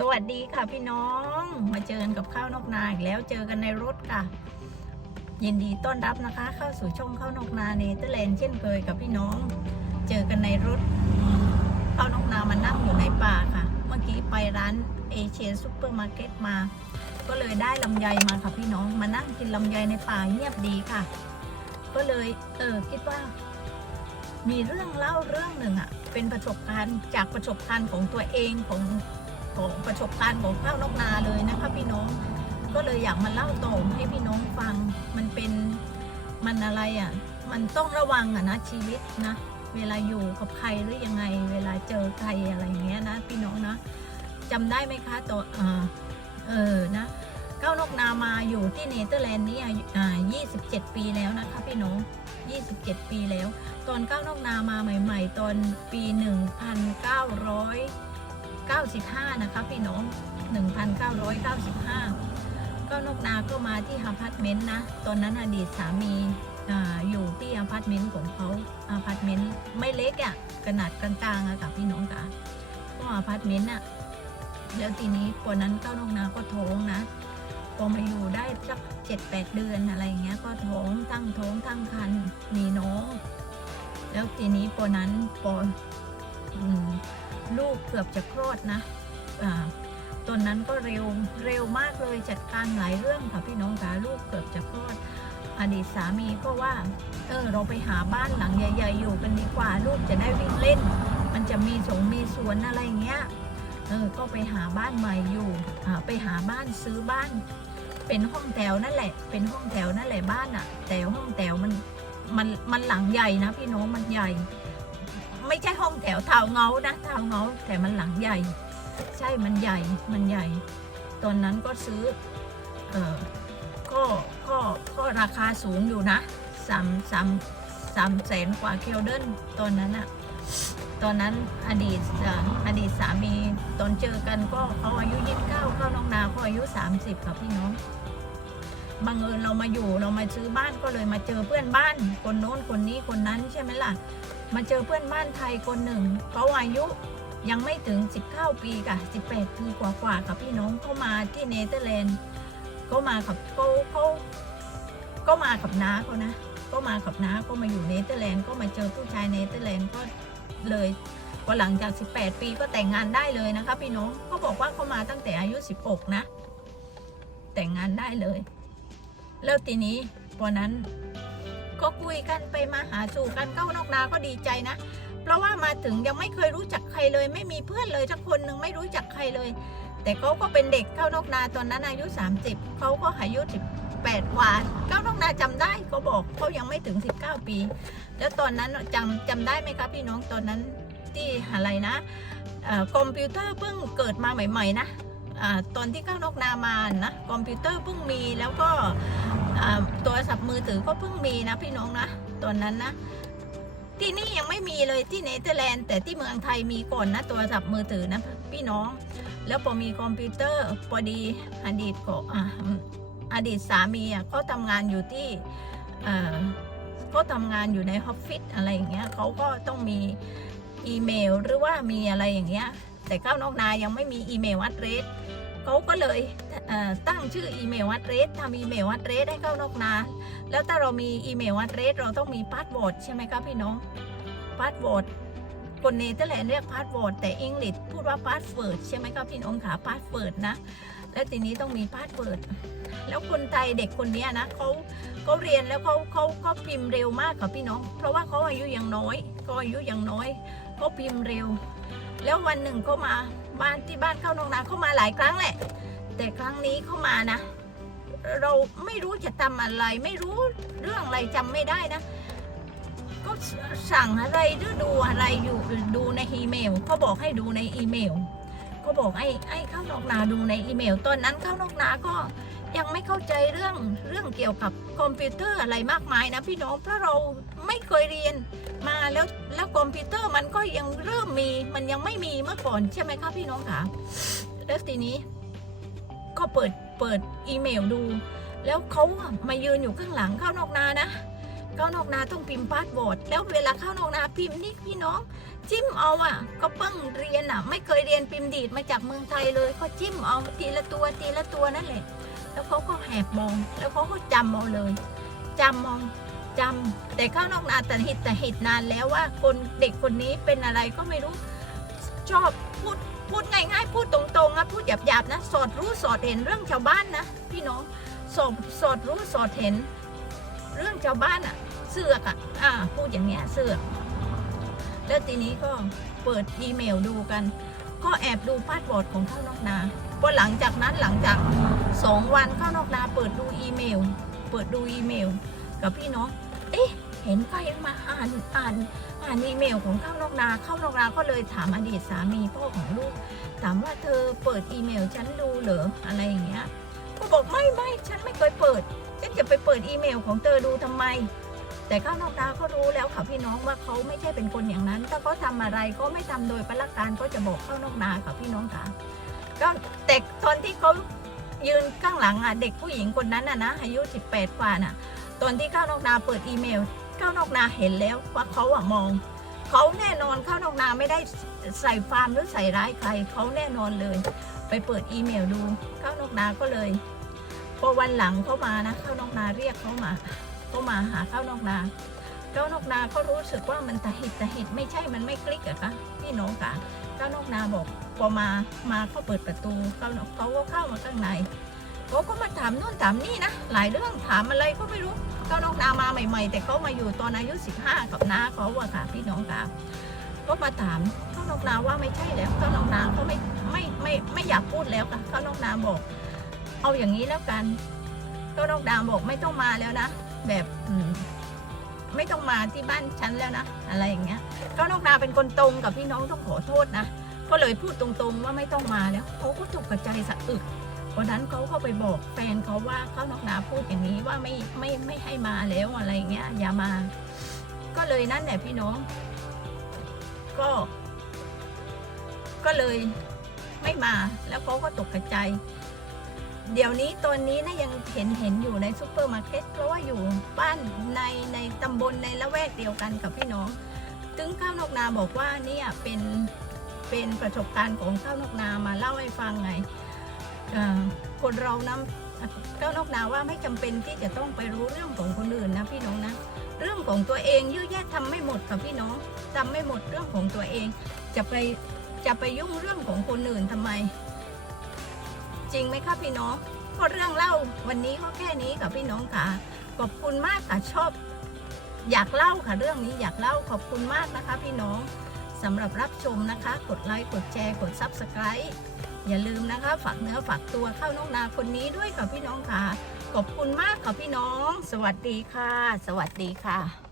สวัสดีค่ะพี่น้อง มาเจอกับข้าวนกนาอีกแล้วเจอกันในรถค่ะ ยินดีต้อนรับนะคะ เข้าสู่ช่องข้าวนกนาเนเธอร์แลนด์เช่นเคยกับพี่น้อง เจอกันในรถข้าวนกนามานั่งอยู่ในป่าค่ะ เมื่อกี้ไปร้านเอเชียซูเปอร์มาร์เก็ตมา ก็เลยได้ลำไยมาค่ะพี่น้องมานั่งกินลำไยในป่าเงียบดีค่ะ ก็เลยเออคิดว่า มีเรื่องเล่าเรื่องหนึ่งอะเป็นประสบการณ์จากประสบการณ์ของตัวเองของ ของประสบการณ์ของข้าวนอกนาเลยนะคะพี่น้อง ก็เลยอยากมาเล่าต่อให้พี่น้องฟัง มันเป็นมันอะไรอะมันต้องระวังอะนะชีวิตนะ เวลาอยู่กับใครหรือยังไง เวลาเจอใครอะไรอย่างเงี้ยนะพี่น้องนะจำได้ไหมคะตัวเออเออนะก้าวนกนามาอยู่ที่เนเธอร์แลนด์นี่อ่า27 ปีแล้วนะคะพี่น้อง 27 ปีแล้ว ตอนก้าวนอกนามาใหม่ ๆ ตอนปี 1995 นะคะพี่น้อง 1995ก้าวนอกนาก็มาที่อพาร์ตเมนต์นะ ตอนนั้นอดีตสามีออยู่ที่อพาร์ตเมนต์ของเขาอพาร์ตเมนต์ไม่เล็กอะ่ะขนาดกลางๆอะค่ะพี่น้องค่ะก็อพาร์ตเมนต์อะแล้วทีนี้วันนั้นก้านกนาก็ท้องนะพอมาอยู่ได้สักเจ็ดแปดเดือนอะไรอย่างเงี้ยก็ท้องตั้งท้องตั้งครรภ์มีน้อง แล้วทีนี้พอนั้นพออืม ลูกเกือบจะคลอดนะตอนนั้นก็เร็วเร็วมากเลยจัดการหลายเรื่องค่ะพี่น้องค่ะลูกเกือบจะคลอดอดีตสามีก็ว่า เออเราไปหาบ้านหลังใหญ่ๆอยู่กันดีกว่าลูกจะได้วิ่งเล่น มันจะมีสงมีสวนอะไรเงี้ยเออก็ไปหาบ้านใหม่อยู่ไปหาบ้านซื้อบ้าน เป็นห้องแถวนั่นแหละ เป็นห้องแถวนั่นแหละบ้านอะแต่ห้องแถวมันมันมันหลังใหญ่นะพี่น้องมันใหญ่ ไม่ใช่ห้องแถวทาวเงานะทาวเงาแต่มันหลังใหญ่ ใช่มันใหญ่มันใหญ่ ตอนนั้นก็ซื้อเออก็ก็ก็ราคาสูงอยู่นะสามสามสามแสนกว่าเคลเดนตอนนั้นอะตอนนั้นอดีตออดีตสามีตอนเจอกันก็เขาอายุยี่สิบเก้าเข้าน้องนาเขาอายุสามสิบค่ะพี่น้องบังเอิญเรามาอยู่เรามาซื้อบ้านก็เลยมาเจอเพื่อนบ้าน คนโน้นคนนี้คนนั้นใช่ไหมล่ะ มาเจอเพื่อนบ้านไทยคนหนึ่งเขาอายุยังไม่ถึง 19 ปีค่ะ 18 ปีกว่าๆกับพี่น้องเขามาที่เนเธอร์แลนด์ก็มากับเขาเขาก็มากับน้าเขานะ ก็มากับน้าก็มาอยู่เนเธอร์แลนด์ก็มาเจอผู้ชายเนเธอร์แลนด์ก็เลยพอหลังจาก 18 ปีก็แต่งงานได้เลยนะคะพี่น้องเขาบอกว่าเขามาตั้งแต่อายุ 16 นะ แต่งงานได้เลย แล้วทีนี้พอนั้น ก็คุยกันไปมาหาสู่กันเข้านอกนาก็ดีใจนะ เพราะว่ามาถึงยังไม่เคยรู้จักใครเลย ไม่มีเพื่อนเลยสักคนหนึ่งไม่รู้จักใครเลย แต่เขาก็เป็นเด็กเข้านอกนาตอนนั้นอายุ 30เขาก็อายุ18กว่าเข้านอกนาจำได้เขาบอกเขายังไม่ถึง 19 ปี แล้วตอนนั้นจำจำได้ไหมคะพี่น้องตอนนั้นที่อะไรนะคอมพิวเตอร์เพิ่งเกิดมาใหม่ ๆ นะอาตอนที่เข้านอกนามานะคอมพิวเตอร์เพิ่งมีแล้วก็ โทรศัพท์มือถือก็เพิ่งมีนะพี่น้องนะ ตอนนั้นนะ ที่นี่ยังไม่มีเลยที่เนเธอร์แลนด์แต่ที่เมืองไทยมีก่อนนะโทรศัพท์มือถือนะพี่น้อง แล้วพอมีคอมพิวเตอร์พอดีอดีตก็อดีตสามีอะเขาทำงานอยู่ที่เอ่อเขาทำงานอยู่ในออฟฟิศอะไรอย่างเงี้ยเขาก็ต้องมีอีเมลหรือว่ามีอะไรอย่างเงี้ย แต่เข้านอกนายังไม่มีอีเมลอัดเรส เขาก็เลยตั้งชื่ออีเมลอัดเรสทำอีเมลอัดเรสให้เข้านอกนา แล้วถ้าเรามีอีเมลอัดเรสเราต้องมีพาสเวิร์ดใช่ไหมครับพี่น้องพาสเวิร์ดคนเนเธอร์แลนด์เรียกพาสเวิร์ดแต่อังกฤษพูดว่าพาสเวิร์ดใช่ไหมครับพี่น้องขาพาสเวิร์ดนะ แล้วทีนี้ต้องมีพาสเวิร์ดแล้วคนไทยเด็กคนนี้นะเขาเขาเรียนแล้วเขาเขาเขาพิมพ์เร็วมากค่ะพี่น้อง เพราะว่าเขาอายุยังน้อยเขาอายุยังน้อยเขาพิมพ์เร็ว แล้ววันหนึ่งเขามาบ้านที่บ้านเข้านองนาเขามาหลายครั้งแหละ แต่ครั้งนี้เขามานะ เราไม่รู้จะทำอะไร ไม่รู้เรื่องอะไรจำไม่ได้นะก็สั่งอะไรหรือดูอะไรอยู่ดูในอีเมลเขาบอกให้ดูในอีเมลเขาบอกให้ให้เข้านอกนาดูในอีเมล ตอนนั้นเข้านอกนาก็ ยังไม่เข้าใจเรื่องเรื่องเกี่ยวกับคอมพิวเตอร์อะไรมากมายนะพี่น้องเพราะเราไม่เคยเรียนมาแล้วแล้วคอมพิวเตอร์มันก็ยังเริ่มมีมันยังไม่มีเมื่อก่อนใช่ไหมคะพี่น้องคะแล้วทีนี้ ก็เปิดเปิดอีเมลดู แล้วเขามายืนอยู่ข้างหลังเข้านอกนานะเข้านอกนาต้องพิมพ์พาสเวิร์ดแล้วเวลาเข้านอกนาพิมพ์นี่พี่น้อง จิ้มเอาอะ ก็เพิ่งเรียนอะ ไม่เคยเรียนพิมพ์ดีดมาจากเมืองไทยเลยก็จิ้มเอาทีละตัวทีละตัวนั่นแหละ แล้วเขาก็แหบมอง แล้วเขาก็จำเอาเลยจำมองจำแต่เข้านอกนาแต่หิดแต่หิดนานแล้วว่าคนเด็กคนนี้เป็นอะไรก็ไม่รู้ชอบพูดพูดง่ายๆพูดตรงๆนะพูดหยาบๆนะสอดรู้สอดเห็นเรื่องชาวบ้านนะพี่น้องสอดสอดรู้สอดเห็น เรื่องชาวบ้านอะเสือกอะอ่าพูดอย่างเนี้ยเสือกแล้วทีนี้ก็เปิดอีเมลดูกัน ก็แอบดูพาสเวิร์ดของข้านอกนา พอหลังจากนั้นหลังจากสองวันเข้านอกนาเปิดดูอีเมล เปิดดูอีเมล กับพี่น้อง เอ๊ะ เห็นใครมาอ่านอ่านอ่านอีเมลของเข้านอกนาเข้านอกนาก็เลยถามอดีตสามีพ่อของลูก ถามว่าเธอเปิดอีเมลฉันดูเหรออะไรอย่างเงี้ยก็บอกไม่ไม่ฉันไม่เคยเปิดฉันจะไปเปิดอีเมลของเธอดูทำไม แต่ข้าวนอกนาเขารู้แล้วค่ะพี่น้องว่าเขาไม่ใช่เป็นคนอย่างนั้น ถ้าเขาทำอะไรก็ไม่ทำโดยพละการก็จะบอกข้าวนอกนาค่ะพี่น้องค่ะ ก็แต่ตอนที่เขายืนข้างหลังอะเด็กผู้หญิงคนนั้นน่ะนะอายุ 18 กว่าน่ะ ตอนที่ข้าวนอกนาเปิดอีเมลข้าวนอกนาเห็นแล้วว่าเขาอะมองเขาแน่นอนข้าวนอกนาไม่ได้ใส่ฟาร์มหรือใส่ร้ายใครเขาแน่นอนเลย ไปเปิดอีเมลดูข้าวนอกนาก็เลยพอวันหลังเขามานะข้าวนอกนาเรียกเขามาเขามาหาข้าวนอกนาข้าวนอกนาเขารู้สึกว่ามันตะหิดตะหิดไม่ใช่มันไม่คลิกอะคะพี่น้องค่ะข้าวนอกนาบอก พอมามาเขาเปิดประตูเขาวนอกเขาก็เข้ามาข้างในเขาก็มาถามนู่นถามนี่นะหลายเรื่องถามอะไรก็ไม่รู้ข้าวนอกนามาใหม่ ๆ แต่เขามาอยู่ตอนอายุ 15 กับน้าเขาอะค่ะพี่น้องค่ะก็มาถามเขาวนอกนาว่าไม่ใช่แล้วเขาวนอกนาเขาไม่ไม่ไม่ไม่อยากพูดแล้วค่ะเขาวนอกนาบอก เอาอย่างนี้แล้วกันก็นอกดาวบอกไม่ต้องมาแล้วนะ แบบอืไม่ต้องมาที่บ้านฉันแล้วนะ อะไรอย่างเงี้ยก็นอกดาวเป็นคนตรงกับพี่น้องต้องขอโทษนะ ก็เลยพูดตรงๆว่าไม่ต้องมาแล้วเขาก็ตกกระใจสะอึกวันนั้นเขาก็ไปบอกแฟนเขาว่าเขานอกดาพูดอย่างนี้ว่าไม่ไม่ไม่ให้มาแล้วอะไรอย่างเงี้ยอย่ามา ก็เลยนั่นแหละพี่น้อง ก็ ก็เลยไม่มาแล้วเขาก็ตกกระใจ เดี๋ยวนี้ตอนนี้นะยังเห็นเห็นอยู่ในซูเปอร์มาร์เก็ตเพราะว่าอยู่บ้านในในตำบลในละแวกเดียวกันกับพี่น้อง ถึงข้าวนกนาบอกว่าเนี่ยเป็น เป็นประสบการณ์ของข้านกนามาเล่าให้ฟังไงคนเรานะข้านกนาว่าไม่จำเป็นที่จะต้องไปรู้เรื่องของคนอื่นนะพี่น้องนะเรื่องของตัวเองเยอะแยะทำไม่หมดค่ะพี่น้องทำไม่หมดเรื่องของตัวเอง จะไปจะไปยุ่งเรื่องของคนอื่นทำไม จริงไหมคะพี่น้องก็เรื่องเล่าวันนี้ก็แค่นี้ค่ะพี่น้องค่ะขอบคุณมากค่ะชอบ อยากเล่าค่ะเรื่องนี้อยากเล่าขอบคุณมากนะคะ พี่น้อง สำหรับรับชมนะคะ กดไลค์กดแชร์กด Subscribe อย่าลืมนะคะ ฝากเนื้อฝากตัวเข้าน้องนาคนนี้ด้วยค่ะพี่น้องค่ะ ขอบคุณมากค่ะพี่น้อง สวัสดีค่ะ สวัสดีค่ะ